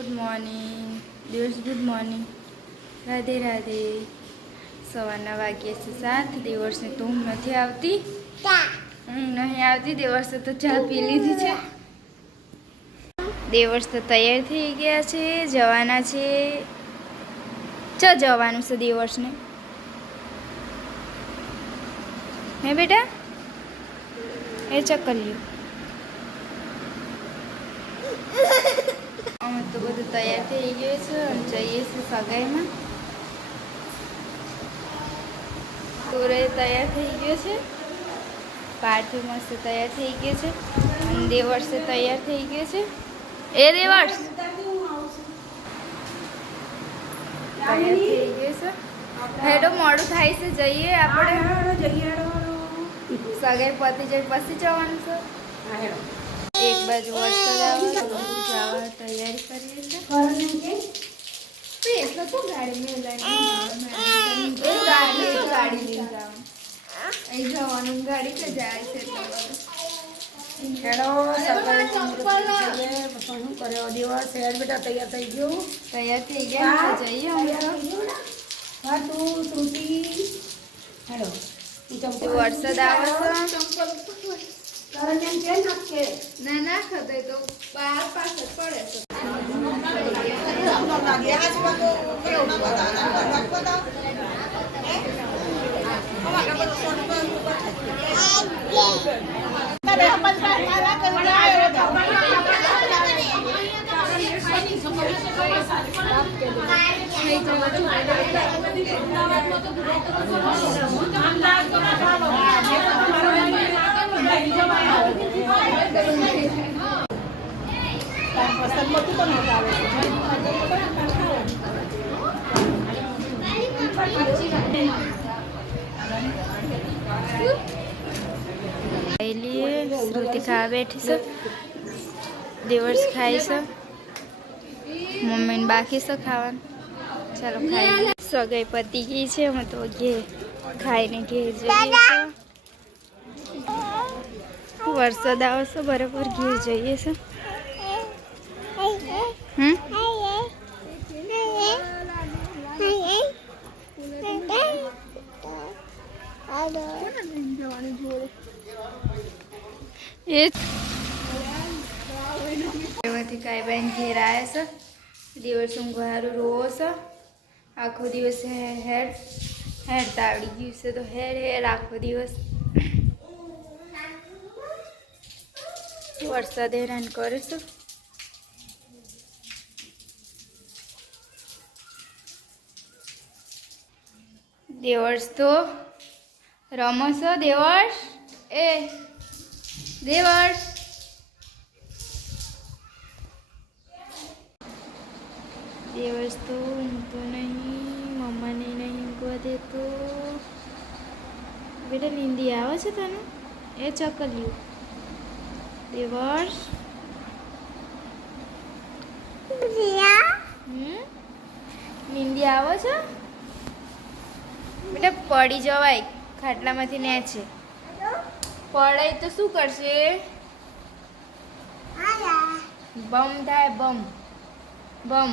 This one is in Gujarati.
ગુડ મોર્નિંગ દિવસ, ગુડ મોર્નિંગ, રાધે રાધે। સવારના વાગ્યા છે 7। દિવસને તો ઊંઘ નથી આવતી, ઊંઘ નહીં આવતી। દિવસે તો ચા પી લીધી છે। દિવસ તો તૈયાર થઈ ગયા છે, જવાના છે। ચો જવાનું છે દિવસને? હે બેટા, એ ચકલ્યું અમે તો બધું તૈયાર થઈ ગયું છે અને જઈએ છીએ સગાઈમાં। તોરે તૈયાર થઈ ગયો છે, પાર્થિવ મસ્ત તૈયાર થઈ ગયો છે અને દેવર્ષે તૈયાર થઈ ગયો છે। એ દેવર્ષ તૈયાર થઈ ગયો છે। હેડો, મોડું થાય છે, જઈએ આપણે। સગાઈ પતી જાય પછી જવાનું છે। એક બાજુ વરસાદ આવે, જવા તૈયારી કરીએ છીએ। એટલો તો ગાડી મેં લઈને ગાડી લઈને જવાનું, અહીં જવાનું ગાડી કે જાય છે એટલે શું કર્યો દિવસ? હેડ બેટા તૈયાર થઈ ગયું? તૈયાર થઈ ગયા, જઈએ અમે તો। વરસાદ આવે છે, ના ના ખતે તો બાર પાસે પડે છે। શ્રુતિ ખાવા બેઠી છે, દિવસ ખાઈ છે, મમ્મીને બાકી છે ખાવાનું। ચાલો ખાઈ, સગાઈ પતી ગઈ છે, અમે તો ઘેર ખાઈને ઘેર જઈએ છીએ। વરસાદ આવે છે, બરાબર ઘેર જઈએ છે। એમાંથી કાંઈ બેન ઘેર આવ્યા છે। દિવસ ઊંઘવારું રોવો છે, આખો દિવસ હેડ તાવડી ગયું છે તો હેડ આખો દિવસ। વરસાદ હેરાન કરે છે। દેવર્ષ તો રમો છો? દેવર્ષ, એ દેવર્ષ, દેવર્ષ તો ઊંઘતો નહીં, મમ્માને નહીં ઊંઘવા દેતો। બેટા નીંદી આવે છે તને? એ ચકલ્યું દેવર્ષ, નીંદી આવે છે? બેટા પડી જવાય ખાટલામાંથી નેચે, પડાય તો શું કરશે? બમ થાય, બમ બમ।